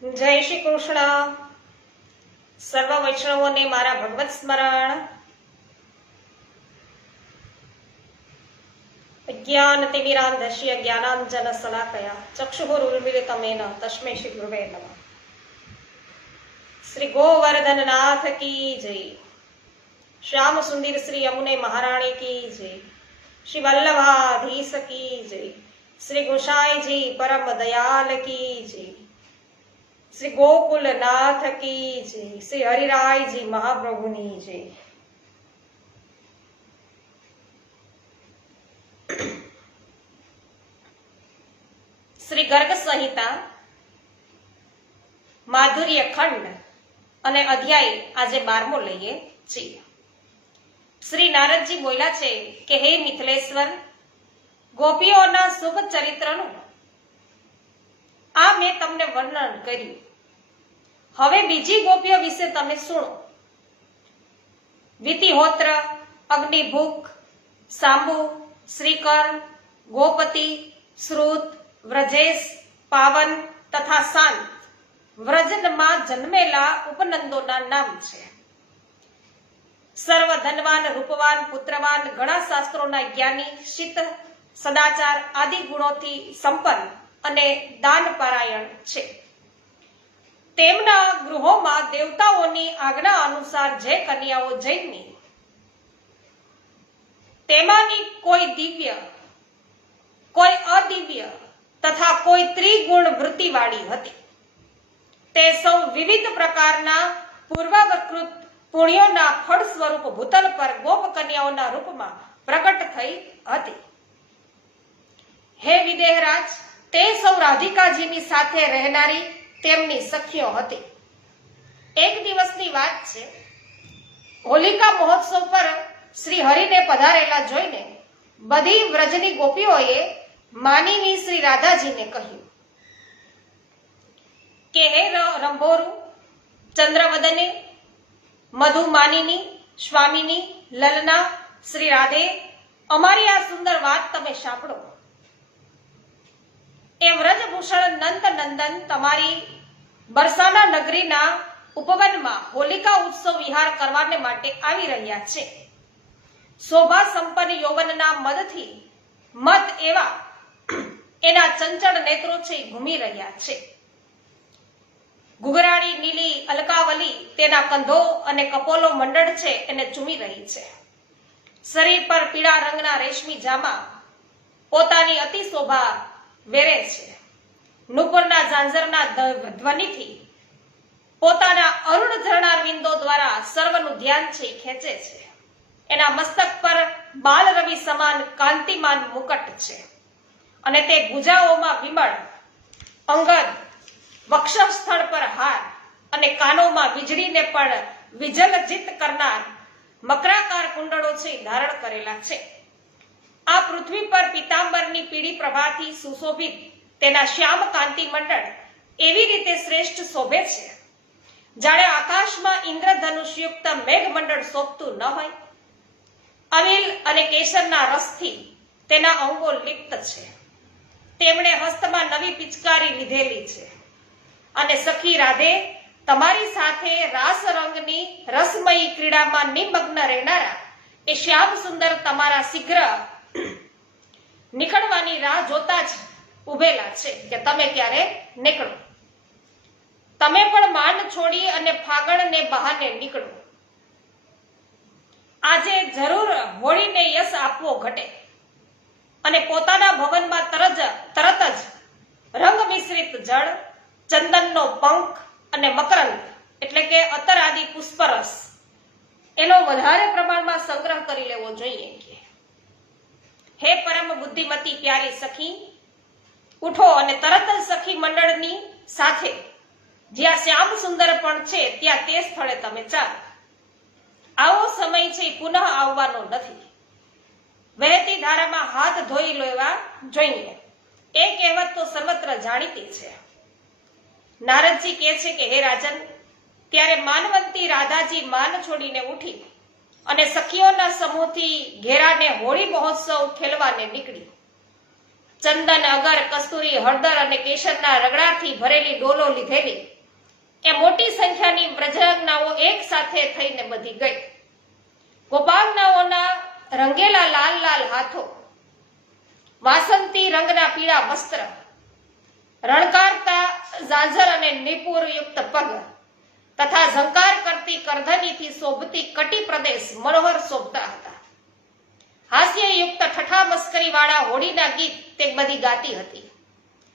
જય શ્રી કૃષ્ણ. સર્વ વૈષ્ણવોને મારા ભગવત સ્મરણ. અજ્ઞાનતિમિરાન્ધસ્ય જ્ઞાનાંજન શલાકયા ચક્ષુરુન્મિલિતમેન તસ્મૈ શ્રી ગુરવે નમઃ. શ્રી ગોવર્ધનનાથ કી જય. શ્યામ સુંદર શ્રી યમુને મહારાણી કી જય. શ્રી વલ્લભાધીશ કી જય. શ્રી ગુસાઈજી પરમ દયાલ કી જય. શ્રી ગોકુલનાથ કી જય. શ્રી હરિરાયજી મહાપ્રભુની જય. શ્રી ગર્ગ સંહિતા માધુર્ય ખંડ અને અધ્યાય આજે 12મો લઈએ છીએ. શ્રી નારદજી બોલ્યા છે કે હે મિથિલેશ્વર, ગોપીઓના શુભ ચરિત્રનું આ મેં તમને વર્ણન કર્યું. હવે બીજી ગોપીઓ વિશે તમે સુણો. વિતિહોત્ર, અગ્નિભૂખ, સાંબુ, શ્રીકર, ગોપતિ, શ્રુત, વ્રજેશ, પાવન તથા શાંત વ્રજમાં જન્મેલા ઉપનંદોના નામ છે. સર્વ ધનવાન, રૂપવાન, પુત્રવાન, ઘણા શાસ્ત્રોના જ્ઞાની, શીત, સદાચાર આદિ ગુણોથી સંપન્ન અને દાનપરાયણ છે. તેમના ગૃહોમાં દેવતાઓની આજ્ઞા અનુસાર જે કન્યાઓ જન્મી તેમાંની કોઈ દિવ્ય, કોઈ અદિવ્ય તથા કોઈ ત્રિગુણ વૃત્તિવાળી હતી. તે સૌ વિવિધ પ્રકારના પૂર્વકૃત પુણ્યોના ફળ સ્વરૂપ ભૂતલ પર ગોપ કન્યાઓના રૂપમાં પ્રગટ થઈ હતી. હે વિદેહરાજ, તે સૌ રાધિકાજીની સાથે રહેનારી તેમની સખીઓ હતી. એક દિવસની વાત છે. હોલિકા મહોત્સવ પર શ્રી હરિને પધારેલા જોઈને બધી વ્રજની ગોપીઓએ માનીની શ્રી રાધાજીને કહ્યું કે હે રંભોરુ, ચંદ્રવદને, મધુમાનિની, સ્વામિની, લલના, શ્રી રાધે, અમારી આ સુંદર વાત તમે સાંભળો. એ વ્રજભૂષણ નંદ નંદન તમારી બરસાના નગરીના ઉપવનમાં હોલિકા ઉત્સવ વિહાર કરવાને માટે આવી રહ્યા છે. શોભા સંપન્ન યૌવનના મદથી મત એવા એના ચંચળ નેત્રો છે ઘૂમી રહ્યા છે. ઘુઘરાળી નીલી અલકાવલી તેના કંધો અને કપોલો મંડળ છે એને ચૂમી રહી છે. શરીર પર પીળા રંગના રેશમી જામા પોતાની અતિ શોભા વેરે છે. નુપુરના ઝાંઝરના ધ્વનિથી પોતાના અરુણ ઝરણારવિંદો દ્વારા સર્વનું ધ્યાન છે ખેંચે છે. એના મસ્તક પર બાલ રવિ સમાન કાંતિમાન મુકટ છે અને તે ભુજાઓમાં વિમળ, અંગદ, વક્ષ સ્થળ પર હાર અને કાનોમાં વીજળીને પણ વિજલજિત કરનાર મકરાકાર કુંડળો છે ધારણ કરેલા છે. આ પૃથ્વી પર પીતાંબરની પીળી પ્રભાથી સુશોભિત તેના શ્યામ કાંતિ મંડળ એવી રીતે શ્રેષ્ઠ શોભે છે જાણે આકાશમાં ઇન્દ્રધનુષયુક્ત મેઘમંડળ શોભતું ન હોય. અનિલ અને કેસરના રસથી તેના અંગો લિપ્ત છે. તેમણે હસ્તમાં નવી પિચકારી લીધેલી છે અને સખી રાધે, તમારી સાથે રાસ રંગની રસમયી ક્રીડામાં નિમગ્ન રહેનારા એ શ્યામ સુંદર તમારા શીઘ્ર નીકળવાની રાહ જોતા જ ઉભેલા છે કે તમે ક્યારે નીકળો. તમે પણ માંડ છોડી અને ફાગણને બહાને નીકળો. આજે જરૂર હોળીને યશ આપવો ઘટે અને પોતાના ભવનમાં તરત જ રંગ મિશ્રિત જળ, ચંદનનો પંખ અને મકરંદ એટલે કે અત્તર આદિ પુષ્પરસ એનો વધારે પ્રમાણમાં સંગ્રહ કરી લેવો જોઈએ. હે પરમ બુદ્ધિમતી પ્યારી સખી, ઉઠો અને તરત જ સખી મંડળની સાથે જ્યાં શ્યામ સુંદર પણ છે ત્યાં તે સ્થળે તમે ચાલો. આવો સમય છે પુનઃ આવવાનો નથી. વહેતી ધારામાં હાથ ધોઈ લેવા જોઈએ. એ કહેવત તો સર્વત્ર જાણીતી છે. નારદજી કહે છે કે હે રાજન, ત્યારે માનવંતી રાધાજી માન છોડીને ઉઠી અને સખીઓના સમૂહથી ઘેરાને હોળી મહોત્સવ ખેલવાને નીકળી. ચંદન, અગર, કસ્તુરી, હળદર અને કેસરના રગડાથી ભરેલી ડોલો લીધેલી એ મોટી સંખ્યાની વ્રજાંગનાઓ એક સાથે થઈને બધી ગઈ. ગોપાંગનાઓના રંગેલા લાલ લાલ હાથો, વાસંતી રંગના પીળા વસ્ત્ર, રણકારતા ઝાઝર અને નિપુર યુક્ત પગ તથા ઝંકાર કરતી કરધનીથી શોભતી કટી પ્રદેશ મનોહર શોભતા હતા. હાસ્યયુક્ત ઠઠા મસ્કરી વાળા હોળીના ગીત તે બધી ગાતી હતી.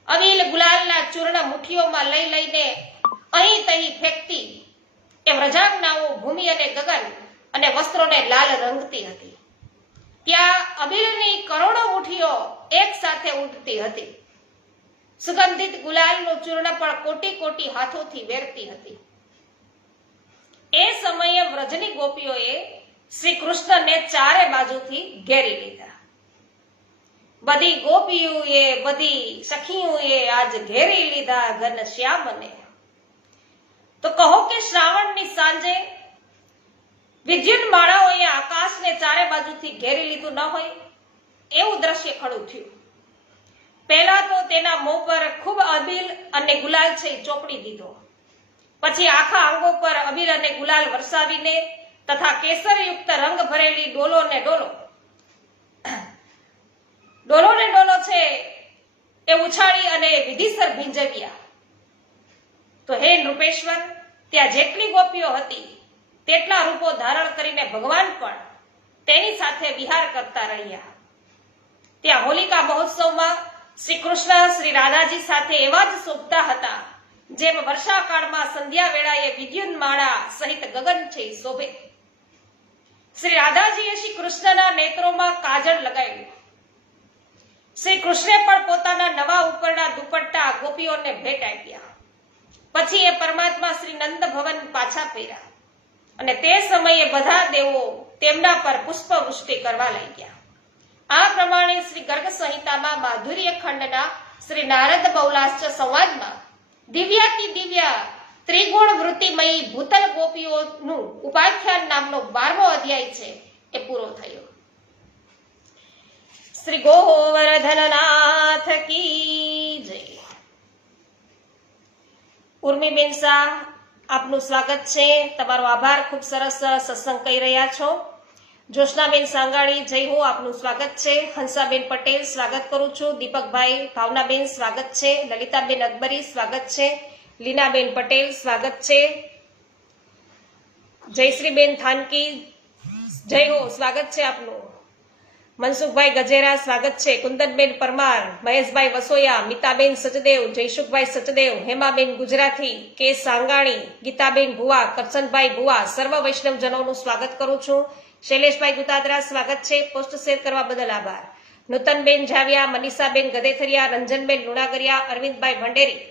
અવિલ ગુલાલના ચૂર્ણ મુઠ્ઠીઓમાં લઈ લઈને અહીં તહીં ફેંકતી એ વ્રજાંગનાઓ ભૂમિ અને ગગન અને વસ્ત્રોને લાલ રંગતી હતી. ત્યાં અબીલની કરોડો મુઠ્ઠીઓ એક સાથે ઉડતી હતી. સુગંધિત ગુલાલનું ચૂર્ણ પણ કોટી કોટી હાથોથી વેરતી હતી. એ સમયે વ્રજની ગોપીઓએ શ્રી કૃષ્ણને ચારે બાજુથી ઘેરી લીધા. બધી ગોપીઓએ, બધી સખીઓએ આજ ઘેરી લીધા ઘન શ્યામને. તો કહો કે શ્રાવણની સાંજે વિદ્યુત માળાઓએ આકાશને ચારે બાજુથી ઘેરી લીધું ન હોય એવું દ્રશ્ય ખડું થયું. પહેલા તો તેના મોં પર ખૂબ અબીલ અને ગુલાલ છે ચોપડી દીધો. પછી આખા અંગો પર અબીલ અને ગુલાલ વરસાવીને તથા કેસરયુક્ત રંગ ભરેલી ડોલો ને ડોલો છે એ ઉછાળી અને વિધિસર ભીંજવ્યા. તો હે નૃપેશ્વર, ત્યાં જેટલી ગોપીઓ હતી તેટલા રૂપો ધારણ કરીને ભગવાન પણ તેની સાથે વિહાર કરતા રહ્યા. ત્યાં હોલિકા મહોત્સવમાં શ્રી કૃષ્ણ શ્રી રાધાજી સાથે એવા જ શોભતા હતા જેમ વર્ષાકાળમાં સંધ્યા વેળાએ વિદ્યુત માળા સહિત ગગન છે શોભે. શ્રી રાધાજીએ શ્રી કૃષ્ણના નેત્રોમાં કાજળ લગાવ્યું. શ્રી કૃષ્ણે પણ પોતાના નવા ઉપરના દુપટ્ટા ગોપીઓને ભેટ આપ્યા. પછી એ પરમાત્મા શ્રી નંદ ભવન પાછા ફર્યા અને તે સમયે બધા દેવો તેમના પર પુષ્પવૃષ્ટિ કરવા લાગ્યા. આ પ્રમાણે શ્રી ગર્ગ સંહિતામાં માધુર્ય ખંડના શ્રી નારદ બૌલાશ્ચ સંવાદમાં દિવ્યાતિ દિવ્યા ત્રિગુણ વૃત્તિમયી ભૂતલ ગોપીઓનું ઉપાખ્યાન નામનો 12મો અધ્યાય છે એ પૂરો થયો. શ્રી ગોવર્ધનનાથ કી જય. ઉર્મિબેન શાહ, આપનું સ્વાગત છે. તમારો આભાર. ખૂબ સરસ સત્સંગ કહી રહ્યા છો. જોશનાબેન સાંગાળી, જય હો, આપનું સ્વાગત છે. હંસાબેન પટેલ, સ્વાગત કરું છું. દીપકભાઈ, ભાવનાબેન, સ્વાગત છે. લલિતાબેન અકબરી, સ્વાગત છે. લીનાબેન પટેલ, સ્વાગત છે. જયશ્રીબેન થાનકી, જય હો, સ્વાગત છે આપનું. મનસુખભાઈ ગજેરા, સ્વાગત છે. કુંદનબેન પરમાર, મહેશભાઈ વસોયા, મિતાબેન સચદેવ, જયસુખભાઈ સચદેવ, હેમાબેન ગુજરાતી, કે સાંગાણી, ગીતાબેન ભુવા, કરશનભાઈ ભુવા, સર્વ વૈષ્ણવજનોનું સ્વાગત કરું છું. શૈલેષભાઈ ગુતાદરા, સ્વાગત છે. પોસ્ટ શેર કરવા બદલ આભાર. નૂતનબેન જાવિયા, મનીષાબેન ગદેથરિયા, રંજનબેન લુણાગરિયા, અરવિંદભાઈ ભંડેરી,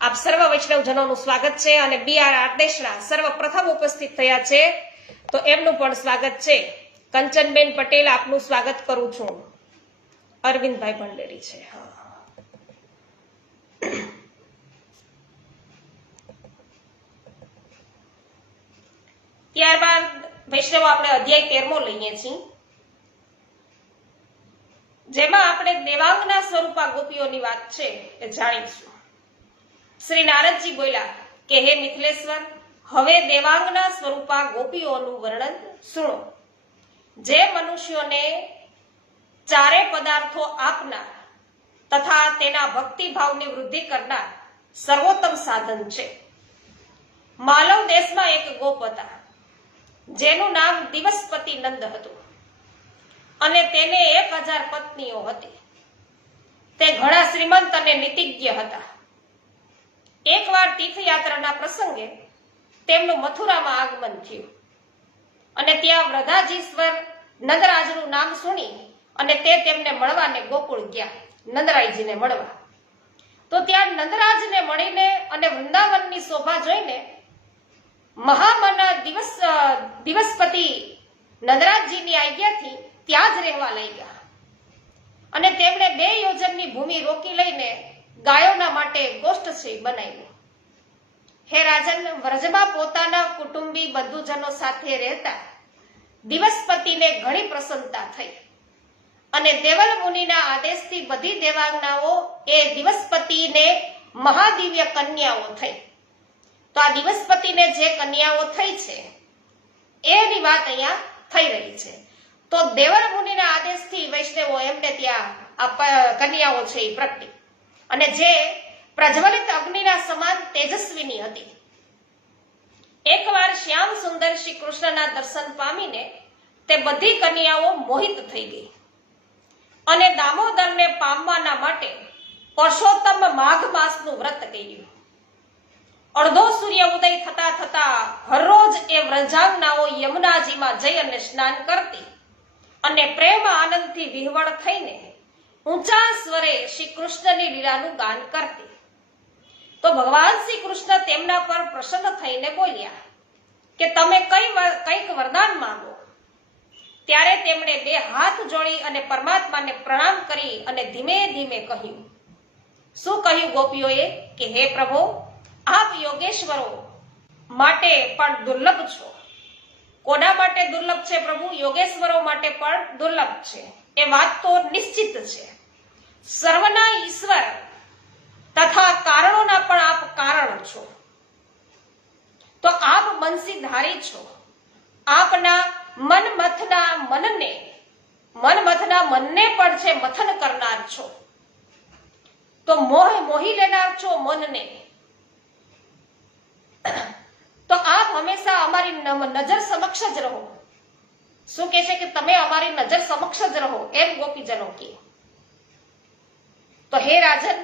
આપ સર્વ વૈષ્ણવજનોનું સ્વાગત છે. અને BR આર્દેશના સર્વ પ્રથમ ઉપસ્થિત થયા છે તો એમનું પણ સ્વાગત છે. કંચનબેન પટેલ, આપનું સ્વાગત કરું છું. અરવિંદભાઈ ભંડેરી છે. ત્યારબાદ વૈષ્ણવ આપણે અધ્યાય 13મો લઈએ છીએ, જેમાં આપણે દેવાંગના સ્વરૂપા ગોપીઓની વાત છે એ જાણીશું. શ્રી નારદજી બોલ્યા કે હે મિથિલેશ્વર, હવે દેવાંગના સ્વરૂપા ગોપીઓનું વર્ણન સુણો. જે મનુષ્યોને ચારે પદાર્થો આપનાર તથા તેના ભક્તિભાવની વૃદ્ધિ કરનાર સર્વોત્તમ સાધન છે. માલવ દેશમાં એક ગોપ હતા જેનું નામ દિવસપતિ નંદ હતું અને તેને 1000 પત્નીઓ હતી. તે ઘણા શ્રીમંત અને નીતિજ્ઞ હતા. એકવાર તીર્થયાત્રાના પ્રસંગે તેમનું મથુરામાં આગમન થયું અને ત્યાં વૃદ્ધાજીશ્વર નંદરાજનું નામ સુણી અને તે તેમને મળવાને ગોકુળ ગયા નંદરાયજીને મળવા. તો ત્યાં નંદરાજને મળીને અને વૃંદાવનની શોભા જોઈને મહામના દિવસપતિ નંદરાજજીની આજ્ઞાથી ત્યાં જ રહેવા લાગ્યા અને તેમણે 2 યોજનની ભૂમિ રોકી લઈને ગાયોના માટે ગોષ્ઠશ્રી બનાવ્યું. હે રાજન, વ્રજમાં પોતાના કુટુંબી બંધુજનો સાથે રહેતા દિવસપતિને ઘણી પ્રસન્નતા થઈ અને દેવલ મુનિના આદેશથી બધી દેવાંગનાઓ એ દિવસપતિને મહાદિવ્ય કન્યાઓ થઈ. તો તો આ દિવસપતિને જે કન્યાઓ થઈ છે એની વાત અહીંયા થઈ રહી છે. તો દેવર મુનિના આદેશથી વૈષ્ણવો એમને ત્યાં આ કન્યાઓ છે એ પ્રગટી, અને જે પ્રજ્વલિત અગ્નિના સમાન તેજસ્વીની હતી. એકવાર શ્યામ સુંદર શ્રી કૃષ્ણના દર્શન પામીને તે બધી કન્યાઓ મોહિત થઈ ગઈ અને દામોદરને પામવાના માટે પુરુષોત્તમ માઘ માસનું વ્રત કર્યું. અડધો સૂર્ય ઉદય થતા થતા હરરોજ એ વ્રજાંગનાઓ યમુનાજીમાં જઈ અને સ્નાન કરતી અને પ્રેમ આનંદથી વિહવળ થઈને ઊંચા સ્વરે શ્રી કૃષ્ણની લીલાનું ગાન કરતી. તો ભગવાન શ્રી કૃષ્ણ તેમના પર પ્રસન્ન થઈને બોલ્યા કે તમે કંઈક વરદાન માંગો. ત્યારે તેમણે બે હાથ જોડી અને પરમાત્માને પ્રણામ કરી અને ધીમે ધીમે કહ્યું. શું કહ્યું ગોપીઓએ કે હે પ્રભુ, આપ યોગેશ્વરો માટે પણ દુર્લભ છો. કોના માટે દુર્લભ છે પ્રભુ? યોગેશ્વરો માટે પણ દુર્લભ છે. એ વાત તો નિશ્ચિત છે. સર્વના ઈશ્વર તથા કારણોના પણ આપ કારણ છો. તો આપ બંસીધારી છો. આપના મનમથના મનને પણ છે મથન કરનાર છો. તો મોહી લેનાર છો મનને. તો આપ હંમેશા અમારી નજર સમક્ષ જ રહો. શું કહે છે કે તમે અમારી નજર સમક્ષ જ રહો, એમ ગોપીજનો કહે. તો હે રાજન,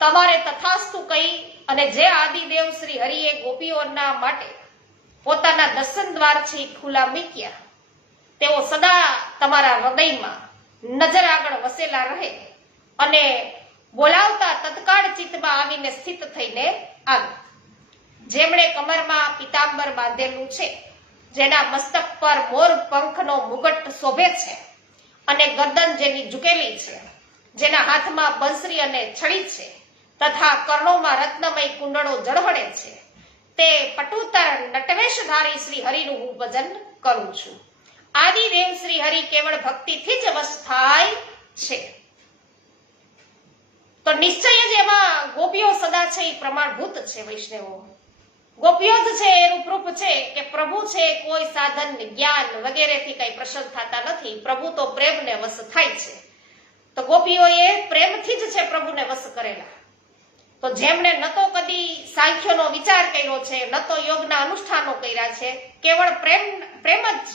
તમારે તથાસ્તુ કહી અને જે આદિદેવ શ્રી હરિએ ગોપીઓના માટે પોતાના દર્શન દ્વાર છે ખુલ્લા મૂક્યા, તેઓ સદા તમારા હૃદયમાં નજર આગળ વસેલા રહે અને બોલાવતા તત્કાળ ચિત્તમાં આવીને સ્થિત થઈને આવે. જેમણે કમરમાં પીતાંબર બાંધેલું છે, જેના મસ્તક પર મોર પંખનો મુગટ શોભે છે અને ગરદન જેની ઝુકેલી છે, જેના હાથમાં બંસરી અને છડી છે તથા કર્ણોમાં રત્નમય કુંડળો ઝળહળે છે, તે પટુતર નટવેશધારી શ્રી હરિનું હું ભજન કરું છું. આદિદેવ શ્રી હરિ કેવળ ભક્તિથી જ વશ થાય છે. તો નિશ્ચય જ એમાં ગોપીઓ સદા છે એ પ્રમાણભૂત છે. વૈષ્ણવો, ગોપીઓ જ છે એ રૂપરૂપ છે કે પ્રભુ છે કોઈ સાધન જ્ઞાન વગેરેથી કઈ પ્રસન્ન થતા નથી. પ્રભુ તો પ્રેમને વશ થાય છે. તો ગોપીઓએ પ્રેમથી જ છે પ્રભુને વશ કરેલા. તો જેમણે ન તો કદી સાંખ્યનો વિચાર કર્યો છે, ન તો યોગના અનુષ્ઠાનો કર્યા છે, કેવળ પ્રેમ જ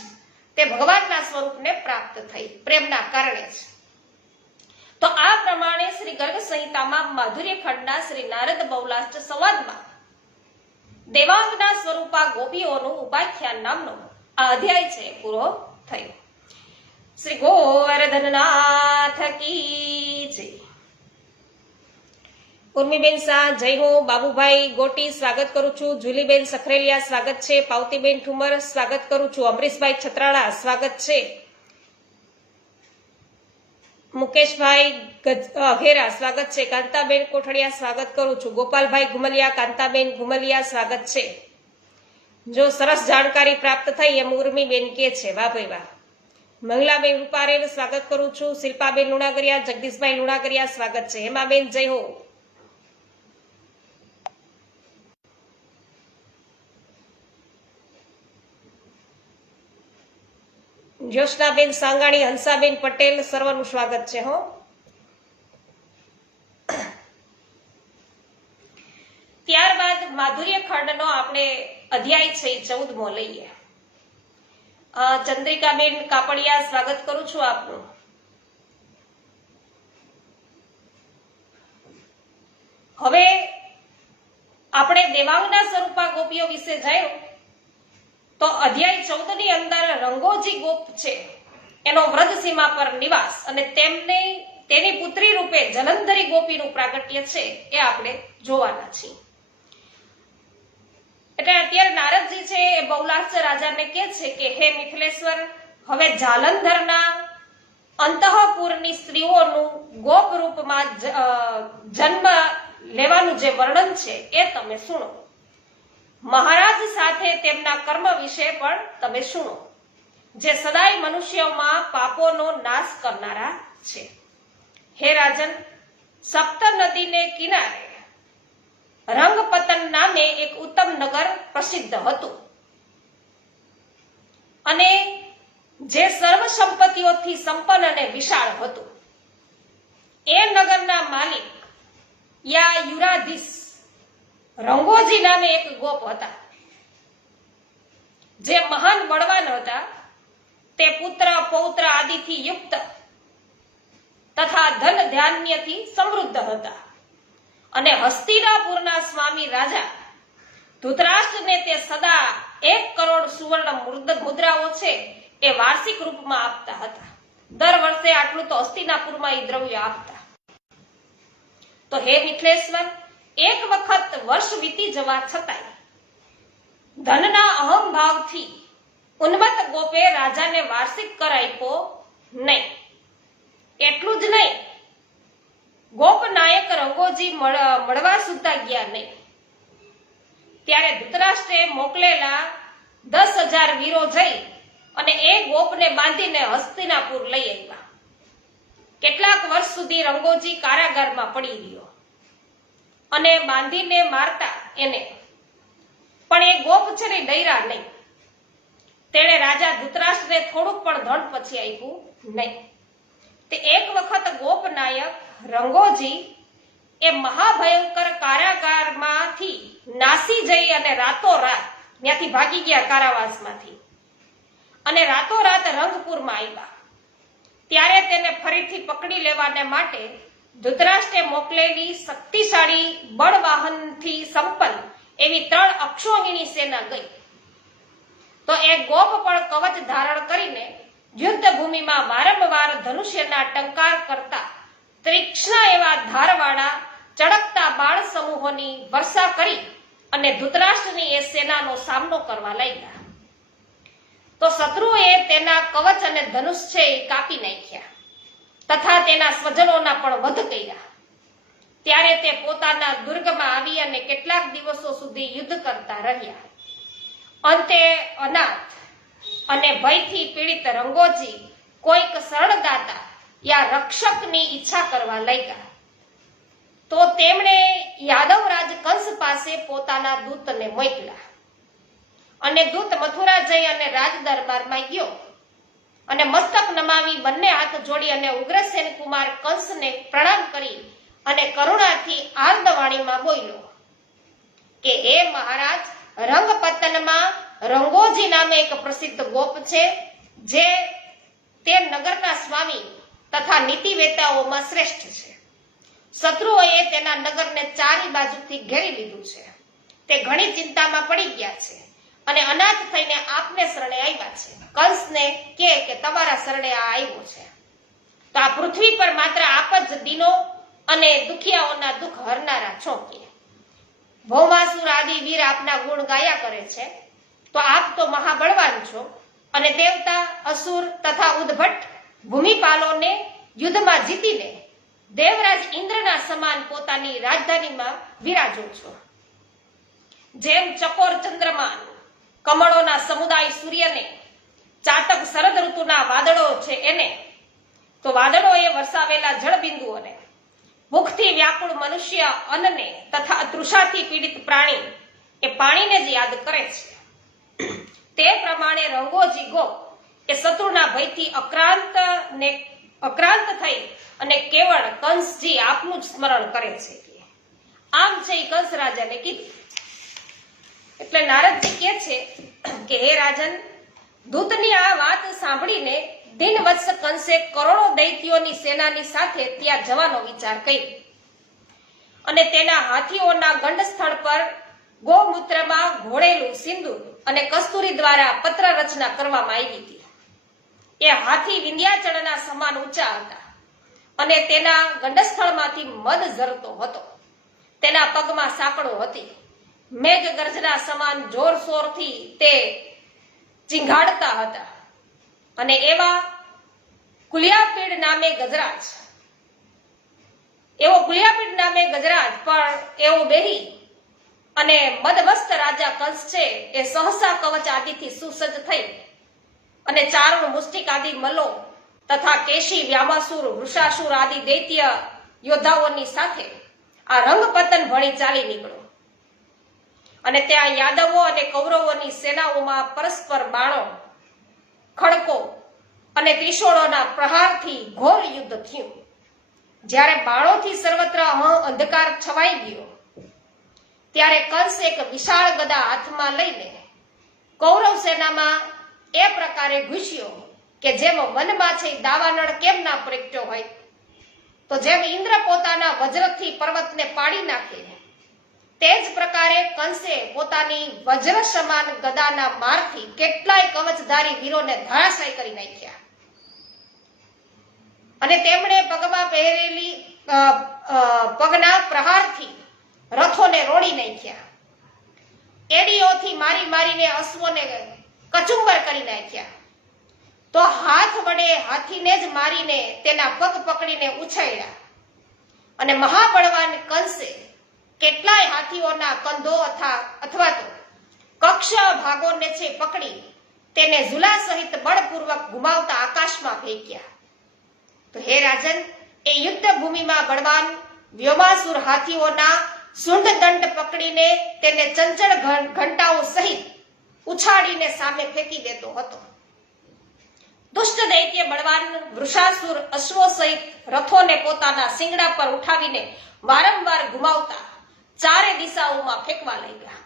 તે ભગવાનના સ્વરૂપને પ્રાપ્ત થઈ, પ્રેમના કારણે જ. તો આ પ્રમાણે શ્રી ગર્ગ સંહિતામાં માધુર્ય ખંડના શ્રી નારદ બહુલાષ્ટ સંવાદમાં દેવાંગના સ્વરૂપા ગોપીઓનું ઉપાખ્યાન નામનો આ અધ્યાય છે પૂરો થયો. શ્રી ગોવર્ધનનાથ કી જય. ઉર્મીબેન શાહ જય હો. બાબુભાઈ ગોટી સ્વાગત કરું છું. જુલીબેન સખરેલિયા સ્વાગત છે. પાવતીબેન ઠુમર સ્વાગત કરું છું. અમરીશભાઈ છત્રાળા સ્વાગત છે. મુકેશભાઈ અઘેરા સ્વાગત છે. કાંતાબેન કોઠડિયા સ્વાગત કરું છું. ગોપાલભાઈ ઘુમલિયા, કાંતાબેન ઘુમલિયા સ્વાગત છે. જો સરસ જાણકારી પ્રાપ્ત થઈ એમ ઉર્મીબેન કે છે. વાહ ભાઈ વાહ. મંગલાબેન રૂપારેલ સ્વાગત કરું છું. શિલ્પાબેન લુણાગરિયા, જગદીશભાઈ લુણાગરિયા સ્વાગત છે. હેમાબેન જય હો. જ્યોત્સનાબેન સાંગાણી, હંસાબેન પટેલ સર્વનું સ્વાગત છે. હો ત્યારબાદ માધુર્ય ખંડનો આપણે અધ્યાય છે 14મો લઈએ. ચંદ્રિકાબેન કાપડિયા સ્વાગત કરું છું આપનું. હવે આપણે દેવાંગના સ્વરૂપા ગોપીઓ વિશે જાણ્યું. તો અધ્યાય 14 ની અંદર રંગોજી ગોપ છે એનો વ્રજસીમા પર નિવાસ અને તેની પુત્રી રૂપે જલંધરી ગોપીનું પ્રાગટ્ય છે એ આપણે જોવાના છીએ. એટલે અત્યારે નારદજી છે એ બહુલાષ્ટ રાજાને કહે છે કે હે મિથિલેશ્વર, હવે જાલંધરના અંતઃપુરની સ્ત્રીઓનું ગોપ રૂપમાં જન્મ લેવાનું જે વર્ણન છે એ તમે સુનો. મહારાજ સાથે તેમના કર્મ વિશે પણ તમે સુનો, જે સદાય મનુષ્યોમાં પાપોનો નાશ કરનારા છે. હે રાજન, સપ્ત નદીને કિનારે રંગપતન નામે એક ઉત્તમ નગર પ્રસિદ્ધ હતું અને જે સર્વ સંપત્તિઓથી સંપન્ન અને વિશાળ હતું. એ નગરના માલિક યા યુરાધીશ રંગોજી નામે એક ગોપ હતા, જે મહાન બળવાન હતા. તે પુત્ર પૌત્ર આદિથી યુક્ત તથા ધન ધાન્યથી સમૃદ્ધ હતા અને હસ્તિનાપુરના સ્વામી રાજા ધૃતરાષ્ટ્રને તે સદા 1 કરોડ સુવર્ણ મુદ્રાઓ છે એ વાર્ષિક રૂપમાં આપતા હતા. દર વર્ષે આટલું તો હસ્તિનાપુરમાં એ દ્રવ્ય આપતા. તો હે મિથલેશ્વર, એક વખત વર્ષ વીતી જવા છતાંય ધનના અહંભાવથી ઉન્મત્ત ગોપે રાજાને વાર્ષિક કર આપ્યો નહીં. એટલું જ નહીં, ગોપ નાયક રંગોજી મળવા સુદ્ધા ગયા નહીં. ત્યારે ધૃતરાષ્ટ્રે મોકલેલા 10,000 વીરો જઈ અને એ ગોપને બાંધીને હસ્તિનાપુર લઈ આવ્યા. કેટલાક વર્ષ સુધી રંગોજી કારાગારમાં પડી રહ્યો અને બાંધીને મારતા એને, પણ એ ગોપ છે ને ડર્યા નહીં. તેણે રાજા ધૃતરાષ્ટ્રને થોડુંક પણ ધન પછી આપ્યું નહીં. તે એક વખત ગોપ નાયક રંગોજી એ મહાભયંકર કારાગારમાંથી નાસી જઈ અને રાતોરાત ત્યાંથી ભાગી ગયા કારાવાસમાંથી અને રાતોરાત રંગપુરમાં આવ્યા. ત્યારે તેને ફરીથી પકડી લેવાને માટે ધૃતરાષ્ટ્રે મોકલેલી શક્તિશાળી બળવાહનથી સંપન્ન એવી 3 અક્ષોહિણી સેના ગઈ. તો એ ગોપ પણ કવચ ધારણ કરીને યુદ્ધ ભૂમિમાં વારંવાર ધનુષ્યના ટંકાર કરતા તીક્ષ્ણ એવા ધારવાળા ચળકતા બાણ સમૂહોની વર્ષા કરી અને ધૃતરાષ્ટ્રની એ સેનાનો સામનો કરવા લાગ્યા. તો શત્રુએ તેના કવચ અને ધનુષ છે એ કાપી નાખ્યા તથા તેના સ્વજનોના પણ વધ કર્યા. ત્યારે તે પોતાના દુર્ગમાં આવી અને કેટલાક દિવસો સુધી યુદ્ધ કરતા રહ્યા. અંતે અનાથ અને ભયથી પીડિત રંગોજી કોઈક શરણદાતા યા રક્ષકની ઈચ્છા કરવા લાગ્યા. તો તેમણે યાદવરાજ કંસ પાસે પોતાના દૂતને મોકલ્યા અને દૂત મથુરા જઈ અને રાજ દરબારમાં ગયો અને મસ્તક નમાવી બંને હાથ જોડી અને ઉગ્રસેન કુમાર કંસને પ્રણામ કરી અને કરુણાથી આર્દવાણીમાં બોલ્યો કે હે મહારાજ, રંગપતનમાં રંગોજી નામે એક પ્રસિદ્ધ ગોપ છે, જે તે નગરના સ્વામી તથા નીતિવેતાઓમાં શ્રેષ્ઠ છે. શત્રુઓએ તેના નગરને ચારે બાજુથી ઘેરી લીધું છે. તે ઘણી ચિંતામાં પડી ગયા છે અને અનાથ થઈને આપને શરણે આવ્યા છે. કંસને કે તમારા શરણે આ આવ્યો છે, તો આ પૃથ્વી પર માત્ર આપ જ દીનો અને દુખિયાઓના દુઃખ હરનારા છો. કે ભૌમાસુર આદિ વીર આપના ગુણ ગાયા કરે છે, તો આપ તો મહાબળવાન છો અને દેવતા, અસુર તથા ઉદ્ભટ ભૂમિપાલોને યુદ્ધમાં જીતીને દેવરાજ ઇન્દ્રના સમાન પોતાની રાજધાનીમાં વિરાજો છો. જેમ ચકોર ચંદ્રમાન કમળોના સમુદાય સૂર્યને, ચાતક શરદ ઋતુના વાદળો છે એને, તો વાદળોએ વરસાવેલા જળબિંદુઓને, ભૂખથી વ્યાકુળ મનુષ્ય અન્નને તથા તૃષાથી પીડિત પ્રાણી એ પાણીને જ યાદ કરે છે. તે પ્રમાણે રંગોજી ગોપ એ શત્રુના ભયથી અક્રાંત થઈ અને કેવળ કંસજી આપનું જ સ્મરણ કરે છે. આમ છે એ કંસ રાજાને કીધું. એટલે નારદજી કહે છે કે હે રાજન, દૂતની આ વાત સાંભળીને દિનવત્સ કંસે કરોડો દૈત્યોની સેનાની સાથે ત્યાં જવાનો વિચાર કર્યો અને તેના હાથીઓના ગંડસ્થળ પર ગોમૂત્રમાં ઘોળેલું સિંદૂર અને કસ્તુરી દ્વારા પત્ર રચના કરવામાં આવી હતી. એ હાથી વિંધ્યાચળના સમાન ઊંચા હતા અને તેના ગંડસ્થળમાંથી મધ ઝરતો હતો. તેના પગમાં સાંકળો હતી. મેઘ ગર્જના સમાન જોરશોરથી તે ચીંઘાડતા હતા અને એવા કુલિયાપીડ નામે ગજરાજ પણ એવો બેહી અને મદમસ્ત રાજા કંસ છે એ સહસા કવચ આદિથી સુસજ્જ થઈ અને ચારણ મુષ્ટિક આદિ મલ્લો તથા કેશી, વ્યામાસુર, વૃષાસુર આદિ દૈત્ય યોદ્ધાઓની સાથે આ રંગપતન ભણી ચાલી નીકળ્યો અને ત્યાં યાદવો અને કૌરવોની સેનાઓમાં પરસ્પર બાણો, ખડકો અને ત્રિશૂળોના પ્રહારથી ઘોર યુદ્ધ થયું. જ્યારે બાણોથી સર્વત્ર અંધકાર છવાઈ ગયો ત્યારે કંસ એક વિશાળ ગદા હાથમાં લઈને કૌરવ સેનામાં એ પ્રકારે ઘૂસ્યો કે જેમ વનમાં છે દાવાનળ કેમ ના પ્રગટ્યો હોય, તો જેમ ઇન્દ્ર પોતાના વજ્રથી પર્વતને પાડી નાખે તે જ પ્રકારે કંસે પોતાની વજ્ર સમાન ગદાના મારથી કેટલાય કવચધારી વીરોને ધરાશાયી કરી નાખ્યા અને તેમણે પગમાં પહેરેલી પગના પ્રહારથી રથોને રોડી નાખ્યા. એડીઓથી મારી મારીને અશ્વોને કચુંબર કરી નાખ્યા. તો હાથ વડે હાથીને જ મારીને તેના પગ પકડીને ઉછાળ્યા અને મહાબળવાન કંસે કેટલાય હાથીઓના કંધો અથવા તો કક્ષ ભાગોને છે પકડી તેને ઝુલા સહિત બળપૂર્વક ઘુમાવતા આકાશમાં ફેંક્યા. તો હે રાજન, એ યુદ્ધ ભૂમિમાં બળવાન વ્યોમાસુર હાથીઓના સૂંઢ દંડ પકડીને તેને ચંચળ ઘંટાઓ સહિત ઉછાળીને સામે ફેંકી દેતો હતો. દુષ્ટ દૈત્ય બળવાન વૃષાસુર અશ્વો સહિત રથોને પોતાના શિંગડા પર ઉઠાવીને વારંવાર ઘુમાવતા ચારે દિશાઓમાં ફેંકવા લાગ્યા.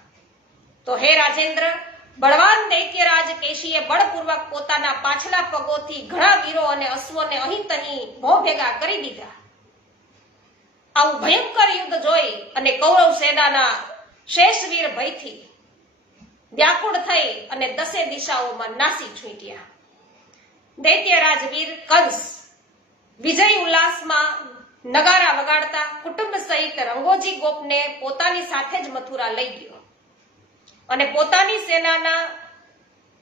તો હે રાજેન્દ્ર, બળવાન દૈત્યરાજ કેશીએ બળપૂર્વક પોતાના પાછલા પગોથી ઘણા વીરો અને અશ્વોને અહીં તહીં ભો ભેગા કરી દીધા. આવું ભયંકર યુદ્ધ જોઈ અને કૌરવ સેનાના શેષવીર ભયથી વ્યાકુળ થઈ અને દસે દિશાઓમાં નાસી છૂટ્યા. દૈત્યરાજ વીર કંસ વિજય ઉલ્લાસમાં નગારા વગાડતા કુટુંબ સહિત રંગોજી ગોપને પોતાની સાથે જ મથુરા લઈ ગયો અને પોતાની સેનાના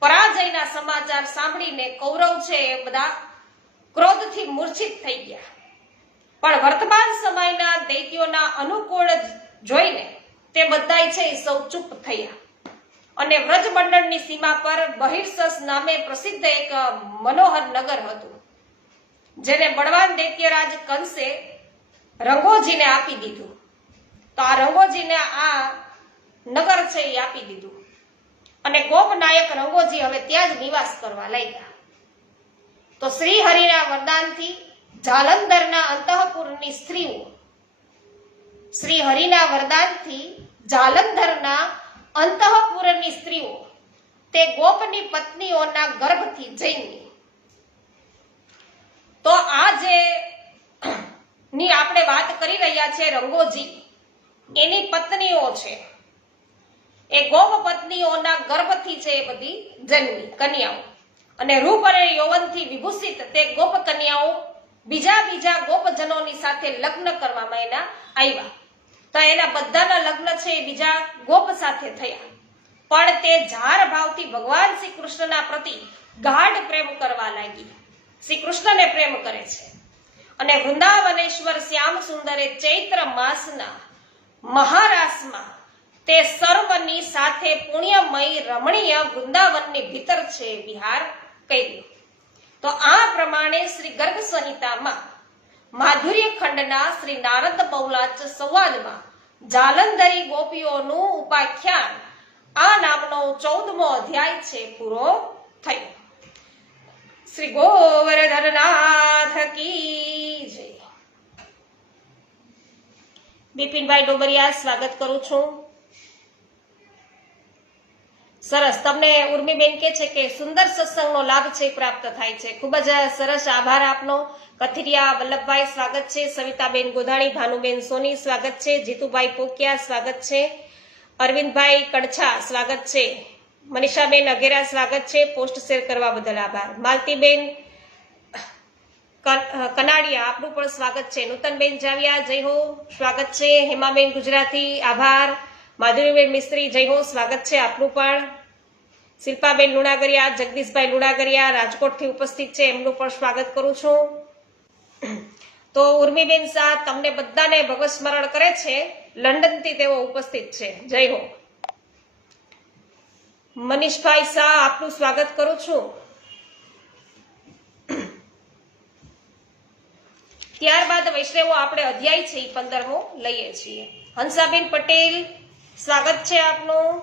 પરાજયના સમાચાર સાંભળીને કૌરવ છે એ બધા ક્રોધથી મૂર્છિત થઈ ગયા. પણ વર્તમાન સમયના દૈત્યોના અનુકૂળ જોઈને તે બધાય છે સૌ ચૂપ થયા અને વ્રજમંડળની સીમા પર બહિર્સસ નામે પ્રસિદ્ધ એક મનોહર નગર હતું, જેને બળવાન દૈત્યરાજ કંસે રંગોજીને આપી દીધું. તો આ રંગોજીને આ નગર છે એ આપી દીધું અને ગોપનાયક રંગોજી હવે ત્યાં જ નિવાસ કરવા લાગ્યા. તો શ્રી હરિના વરદાનથી જાલંધરના અંતઃપુરની સ્ત્રીઓ શ્રી હરિના વરદાનથી જાલંધરના અંતઃપુરની સ્ત્રીઓ તે ગોપની પત્નીઓના ગર્ભથી જન્મી. તો આ જે ની આપણે વાત કરી રહ્યા છે રંગોજી, એની પત્નીઓ છે એ ગોપ પત્નીઓના ગર્ભથી છે એ બધી જન્મી કન્યાઓ અને રૂપ અને યૌવનથી વિભૂષિત તે ગોપ કન્યાઓ બીજા ગોપજનોની સાથે લગ્ન કરવામાં એના આવ્યા. તો એના બધાના લગ્ન છે એ બીજા ગોપ સાથે થયા, પણ તે ઝાર ભાવથી ભગવાન શ્રી કૃષ્ણના પ્રતિ ગાઢ પ્રેમ કરવા લાગી. શ્રી કૃષ્ણને પ્રેમ કરે છે અને વૃંદાવનેશ્વર શ્યામ સુંદરે ચૈત્ર માસના મહારાસમાં તે સર્વની સાથે પુણ્યમય રમણીય વૃંદાવનની ભીતર છે વિહાર કર્યો. તો આ પ્રમાણે શ્રી ગર્ગ સંહિતામાં માધુર્ય ખંડના શ્રી નારદ બહુલાચ સંવાદમાં જાલંધરી ગોપીઓનું ઉપાખ્યાન આ નામનો 14મો અધ્યાય છે પૂરો થયો. શ્રી ગોવર્ધનનાથ કી જય. બિપિનભાઈ ડોબરિયા સ્વાગત કરું છું. સરસ, તમને ઉર્મીબેન કે છે કે સુંદર સત્સંગનો લાભ છે પ્રાપ્ત થાય છે. ખૂબ જ સરસ, આભાર આપનો. કથિરિયા વલ્લભભાઈ સ્વાગત છે. સવિતાબેન ગોધાણી, ભાનુબેન સોની સ્વાગત છે. જીતુભાઈ પોકિયા સ્વાગત છે. અરવિંદભાઈ કડછા સ્વાગત છે. મનીષાબેન અઘેરા સ્વાગત છે. પોસ્ટ શેર કરવા બદલ આભાર. માલતીબેન કનાડિયા આપનું પણ સ્વાગત છે. નૂતનબેન જાવિયા જય હો સ્વાગત છે. હેમાબેન ગુજરાતી આભાર. માધુરીબેન મિસ્ત્રી જય હો સ્વાગત છે આપનું પણ. શિલ્પાબેન લુણાગરિયા, જગદીશભાઈ લુણાગરિયા રાજકોટથી ઉપસ્થિત છે, એમનું પણ સ્વાગત કરું છું. તો ઉર્મીબેન શાહ તમને બધાને ભગવત સ્મરણ કરે છે, લંડનથી તેઓ ઉપસ્થિત છે. જય હો. મનીષભાઈ શાહ આપનું સ્વાગત કરું છું. ત્યારબાદ વૈષ્ણવો આપણે અધ્યાય છે 15મો લઈએ છીએ. હંસાબેન પટેલ સ્વાગત છે આપનું.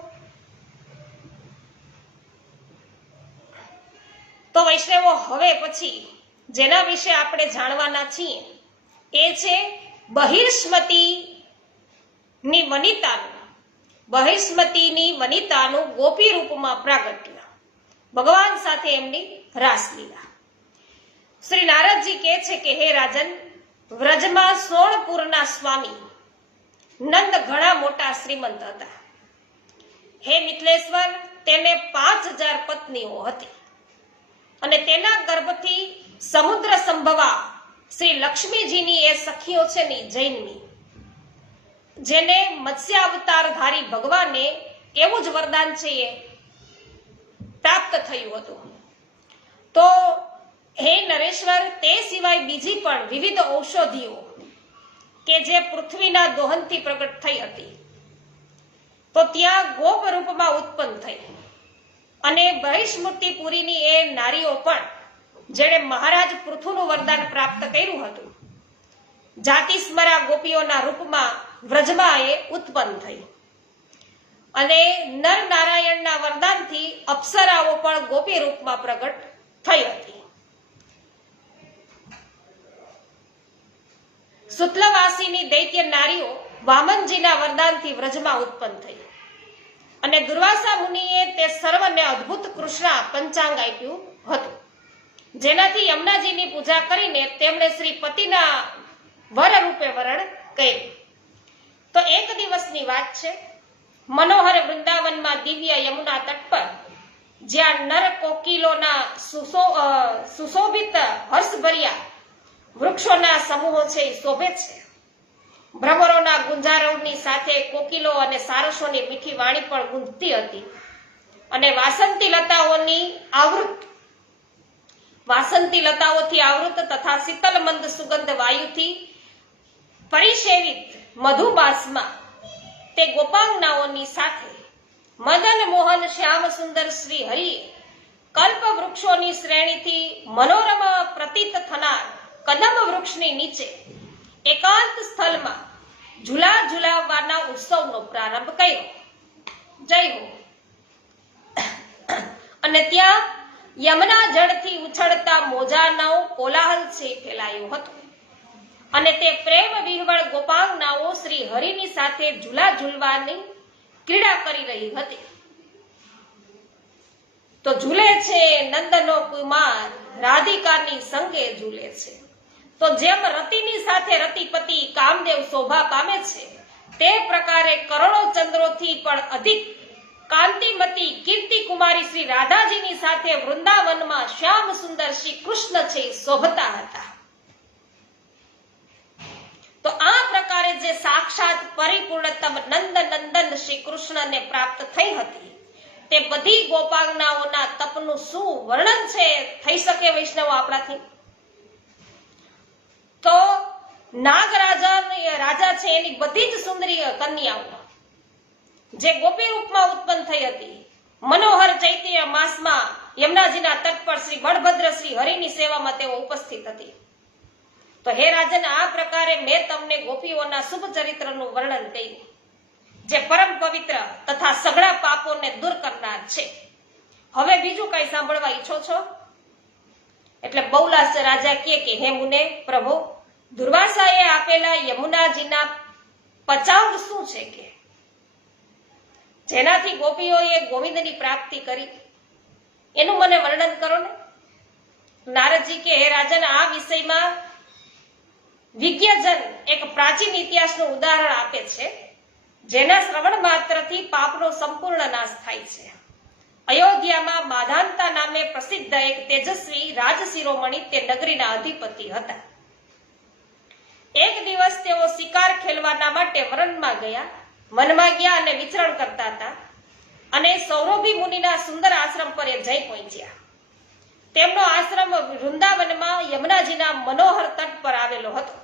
તો વૈષ્ણવો, હવે પછી જેના વિશે આપણે જાણવાના છીએ એ છે બહિર્ષ્મતીની વનિતાનું ગોપી રૂપમાં પ્રાગટ્ય, ભગવાન સાથે એમની રાસલીલા. શ્રી નારદજી કહે છે કે હે રાજન, વ્રજમાં સોણપુરના સ્વામી નંદ ઘણા મોટા શ્રીમંત હતા. હે મિથિલેશ્વર, તેને 5000 પત્નીઓ હતી અને તેના ગર્ભથી સમુદ્ર સંભવા શ્રી લક્ષ્મીજીની એ સખીઓ છે ને જૈનની, જેને મત્સ્ય અવતારધારી ભગવાને એવું જ વરદાન છે એ પ્રાપ્ત થયું હતું. તો હે નરેશ્વર, તે સિવાય બીજી પણ વિવિધ ઔષધિઓ કે જે પૃથ્વીના દોહનથી પ્રગટ થઈ હતી, તો ત્યાં ગોપ રૂપમાં ઉત્પન્ન થઈ અને બહિષ્મૃતિપુરીની એ નારીઓ પણ જેણે મહારાજ પૃથુનું વરદાન પ્રાપ્ત કર્યું હતું, જાતિસ્મરા ગોપીઓના રૂપમાં વ્રજમાં એ ઉત્પન્ન થઈ અને નર નારાયણના વરદાનથી અપ્સરાઓ પણ ગોપી રૂપમાં પ્રગટ થઈ હતી. સુતલવાસીની દૈત્ય નારીઓ વામનજીના વરદાનથી વ્રજમાં ઉત્પન્ન થઈ અને દુર્વાસા મુનિએ તે સર્વને અદ્ભુત કૃષ્ણ પંચાંગ આપ્યું હતું, જેનાથી યમુનાજીની પૂજા કરીને તેમણે શ્રી પતિના વર રૂપે વરણ કર્યું. તો એક દિવસની વાત છે, મનોહર વૃંદાવનમાં દિવ્ય યમુના તટ પર જ્યાં નર કોકિલોના સુશોભિત હર્ષભર્યા વૃક્ષોના સમૂહો છે એ શોભે છે. ભ્રમરોના ગુંજારવની સાથે કોકિલો અને સારસોની મીઠી વાણી પણ ગુંજતી હતી અને વાસંતી લતાઓથી આવૃત તથા શીતલ મંદ સુગંધ વાયુથી પરિસેવિત મધુમાસમાં તે ગોપાંગનાઓની સાથે મદન મોહન શ્યામ સુંદર શ્રી હરિએ કલ્પ વૃક્ષોની શ્રેણીથી મનોરમ પ્રતીત થનાર કદમ વૃક્ષની નીચે એકાંત સ્થળમાં ઝૂલા ઝૂલાવવાના ઉત્સવનો પ્રારંભ કર્યો. જય હો. અને ત્યાં યમુના જળથી ઉછળતા મોજાનો કોલાહલ છે ફેલાયો હતો અને તે પ્રેમ વિહવળ ગોપાંગનાઓ શ્રી હરિની સાથે ઝૂલા ઝૂલવાની ક્રીડા કરી રહી હતી. તો ઝૂલે છે નંદનો કુમાર, રાધિકાની સંગે ઝૂલે છે. તો જેમ રતિની સાથે રતિપતિ કામદેવ શોભા પામે છે, તે પ્રકારે કરોડો ચંદ્રોથી પણ અધિક કાંતિમતી કીર્તિ કુમારી શ્રી રાધાજીની સાથે વૃંદાવનમાં શ્યામ સુંદર શ્રી કૃષ્ણ છે શોભતા હતા. તો આ પ્રકારે જે સાક્ષાત પરિપૂર્ણતમ નંદ નંદન શ્રી કૃષ્ણને પ્રાપ્ત થઈ હતી, તે બધી ગોપાંગનાઓના તપનું શું વર્ણન છે થઈ શકે વૈષ્ણવ આપણાથી? તો રાજા છે એની બધી જ સુંદરી કન્યાઓ જે ગોપી રૂપમાં ઉત્પન્ન થઈ હતી, મનોહર ચૈત્ય માસમાં યમુનાજીના તટ પર શ્રી બળભદ્ર શ્રી હરિની સેવામાં તેઓ ઉપસ્થિત હતી. તો હે રાજન, આ પ્રકારે મેં તમને ગોપીઓના શુભ ચરિત્રનું વર્ણન કર્યું, જે પરમ પવિત્ર તથા સઘળા પાપોને દૂર કરનાર છે. હવે બીજું કઈ સાંભળવા ઈચ્છો છો? એટલે બૌલાસ રાજા કહે કે હે મુને પ્રભુ, દુર્વાસાએ આપેલા યમુનાજીના પચાંગ શું છે કે જેનાથી ગોપીઓએ ગોવિંદની પ્રાપ્તિ કરી, એનું મને વર્ણન કરો ને. નારદજી કે હે રાજન, આ વિષયમાં વિજ્ઞજન એક પ્રાચીન ઇતિહાસનું ઉદાહરણ આપે છે, જેના શ્રવણ માત્રથી પાપનો સંપૂર્ણ નાશ થાય છે. અયોધ્યામાં માધાંતા નામે પ્રસિદ્ધ એક તેજસ્વી રાજશિરોમણી તે નગરીના અધિપતિ હતા. એક દિવસ તેઓ શિકાર ખેલવાના માટે વનમાં ગયા અને વિચરણ કરતા હતા અને સૌરભી મુનિના સુંદર આશ્રમ પર એ જઈ પહોંચ્યા. તેમનો આશ્રમ વૃંદાવનમાં યમુનાજીના મનોહર તટ પર આવેલો હતો.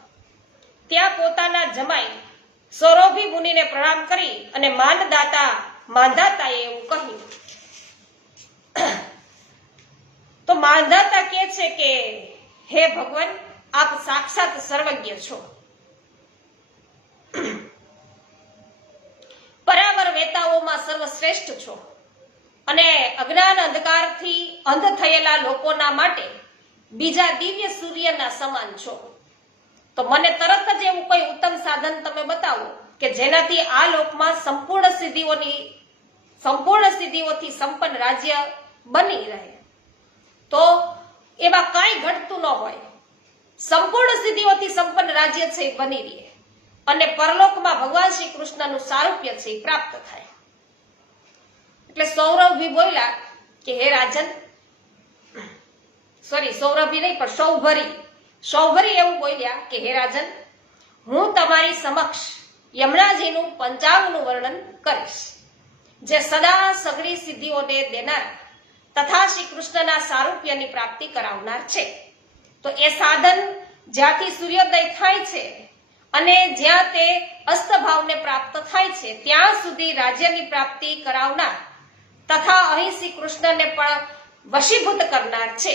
ત્યાં પોતાના જમાઈ સૌરભી મુનિને પ્રણામ કરી અને માંધાતાએ એવું કહ્યું. તો માંધાતા કહે છે કે હે ભગવાન, આપ સાક્ષાત સર્વજ્ઞ છો. પરાવર સર્વશ્રેષ્ઠ છો અને અજ્ઞાન અંધકારથી અંધ થયેલા લોકોના માટે બીજા દિવ્ય સૂર્યના સમાન છો. તો મને તરત જ એવું કોઈ ઉત્તમ સાધન તમે બતાવો કે જેનાથી આ લોકમાં સંપૂર્ણ સિદ્ધિઓથી સંપન્ન રાજ્ય બની રહે. તો એમાં કાંઈ ઘટતું ન હોય, સંપૂર્ણ સિદ્ધિઓથી સંપન્ન રાજ્ય છે એ બની રહે અને પરલોકમાં ભગવાન શ્રી કૃષ્ણનું સારૂપ્ય છે એ પ્રાપ્ત થાય. એટલે સૌરભી બોલ્યા કે હે રાજન, સૌરભી નહીં પણ સૌભરી એવું બોલ્યા કે હે રાજન, હું તમારી સમક્ષ યમુનાજીનું પંચાંગનું વર્ણન કરીશ, જે સદા સઘળી સિદ્ધિઓને દેનાર તથા શ્રી કૃષ્ણના સારૂપ્યની પ્રાપ્તિ કરાવનાર છે. તો એ સાધન જ્યાંથી સૂર્યોદય થાય છે અને જ્યાં તે અસ્તભાવને પ્રાપ્ત થાય છે ત્યાં સુધી રાજ્યની પ્રાપ્તિ કરાવનાર તથા અહીં શ્રી કૃષ્ણને પણ વશીભૂત કરનાર છે.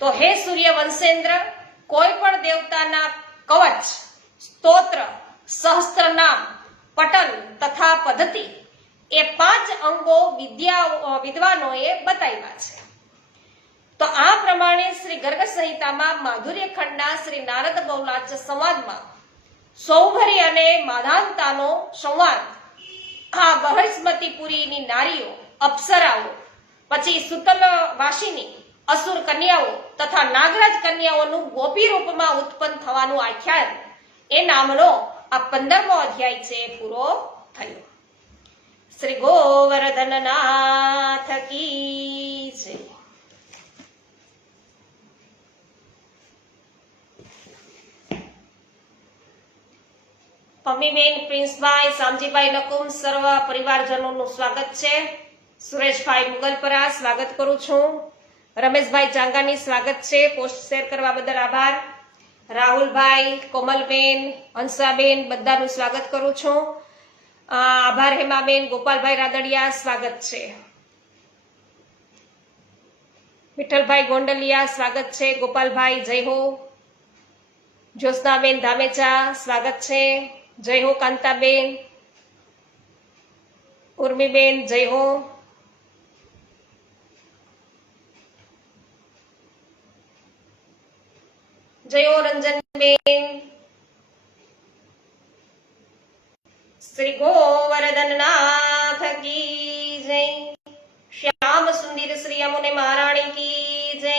તો હે સૂર્ય વંશેન્દ્ર, કોઈ પણ દેવતાના કવચ, સ્તોત્ર, સહસ્ત્રનામ, પટન તથા પદ્ધતિ એ 5 અંગો વિદ્વાનોએ બતાવ્યા છે. તો આ પ્રમાણે શ્રી ગર્ગ સંહિતામાં માધુર્ય ખંડના શ્રી નારદ ગૌલાચ સંવાદમાં સૌભરી અને માધાંતાનો સંવાદ આ બૃહસ્પતિપુરીની નારીઓ, અપ્સરાઓ, પછી સુતલ વાસીની અસુર કન્યાઓ તથા નાગરાજ કન્યાઓનું ગોપી રૂપમાં ઉત્પન્ન થવાનું આખ્યાન એ નામનો આ 15મો અધ્યાય છે પૂરો થયો. શ્રી ગોવર્ધનનાથ કી જય. પમ્મીબેન, પ્રિન્સભાઈ, શામજીભાઈ નકુમ, સર્વ પરિવારજનોનું સ્વાગત છે. સુરેશભાઈ મુગલપરા સ્વાગત કરું છું. રમેશભાઈ ચાંગાની સ્વાગત છે. પોસ્ટ શેર કરવા બદલ આભાર. રાહુલભાઈ, કોમલબેન, હંસાબેન બધાનું સ્વાગત કરું છું. આભાર. હેમાબેન, ગોપાલભાઈ રાદડિયા સ્વાગત છે. વિઠ્ઠલભાઈ ગોંડલિયા સ્વાગત છે. ગોપાલભાઈ જય હો. જ્યોત્સનાબેન ધામેચા સ્વાગત છે. જય હો. કાંતાબેન, ઉર્મીબેન જય હો. જય હો. રંજનબેન. શ્રી ગોવર્ધનનાથ કી જય. શ્યામ સુંદર શ્રી યમુને મહારાણી કી જય.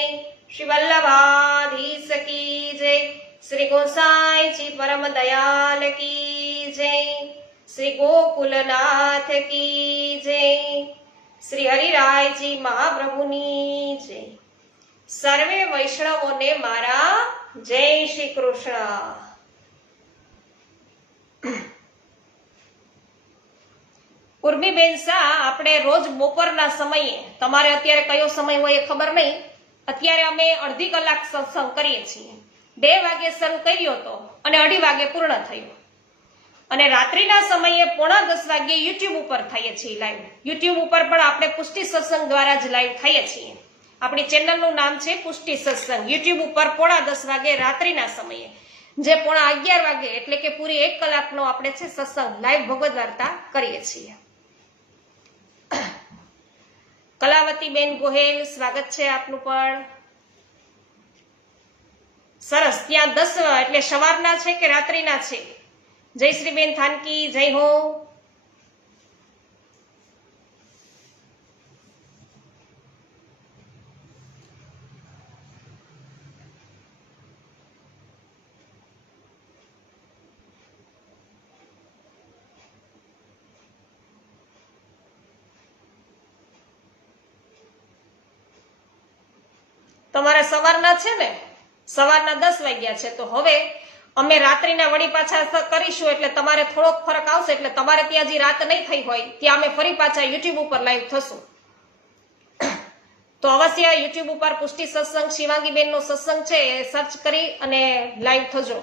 શ્રી વલ્લભાધીશ કી જય. શ્રી ગોસાઈજી પરમ દયાલ કી જય. શ્રી ગોકુલનાથ કી જય. શ્રી હરિરાયજી મહાપ્રભુની જય. સર્વે વૈષ્ણવોને મારા જય શ્રી કૃષ્ણ. ઉર્મીબેન શાહ, આપણે રોજ બપોરના સમયે, તમારે અત્યારે કયો સમય હોય એ ખબર નહીં, અત્યારે અમે અડધી કલાક સત્સંગ કરીએ છીએ. 2 વાગે શરૂ કર્યો હતો અને 2:30 વાગે પૂર્ણ થયો. અને રાત્રિના સમયે 9:45 વાગે યુટ્યુબ ઉપર થઈએ છીએ લાઈવ. યુટ્યુબ ઉપર પણ આપણે પુષ્ટિ સત્સંગ દ્વારા જ લાઈવ થઈએ છીએ. આપણી ચેનલનું નામ છે પુષ્ટિ સત્સંગ. યુટ્યુબ ઉપર 9:45 વાગે રાત્રિના સમયે, જે 11:30 વાગે એટલે કે પૂરી 1 કલાકનો આપણે છે સત્સંગ લાઈવ ભગવદ વાર્તા કરીએ છીએ. કલાવતીબેન ગોહેલ સ્વાગત છે આપનું પણ. સરસ. ત્યાં 10 એટલે સવારના છે કે રાત્રિના છે? જયશ્રીબેન થાનકી જય હો. તમારે સવારના છે ને? સવારના 10 વાગ્યા છે. તો હવે અમે રાત્રિના વળી પાછા કરીશું એટલે તમારે થોડોક ફરક આવશે. એટલે તમારે ત્યાં જે રાત નહીં થઈ હોય ત્યાં અમે ફરી પાછા યુટ્યુબ ઉપર લાઈવ થશું. તો અવશ્ય યુટ્યુબ ઉપર પુષ્ટિ સત્સંગ શિવાંગીબેનનો સત્સંગ છે એ સર્ચ કરી અને લાઈવ થજો.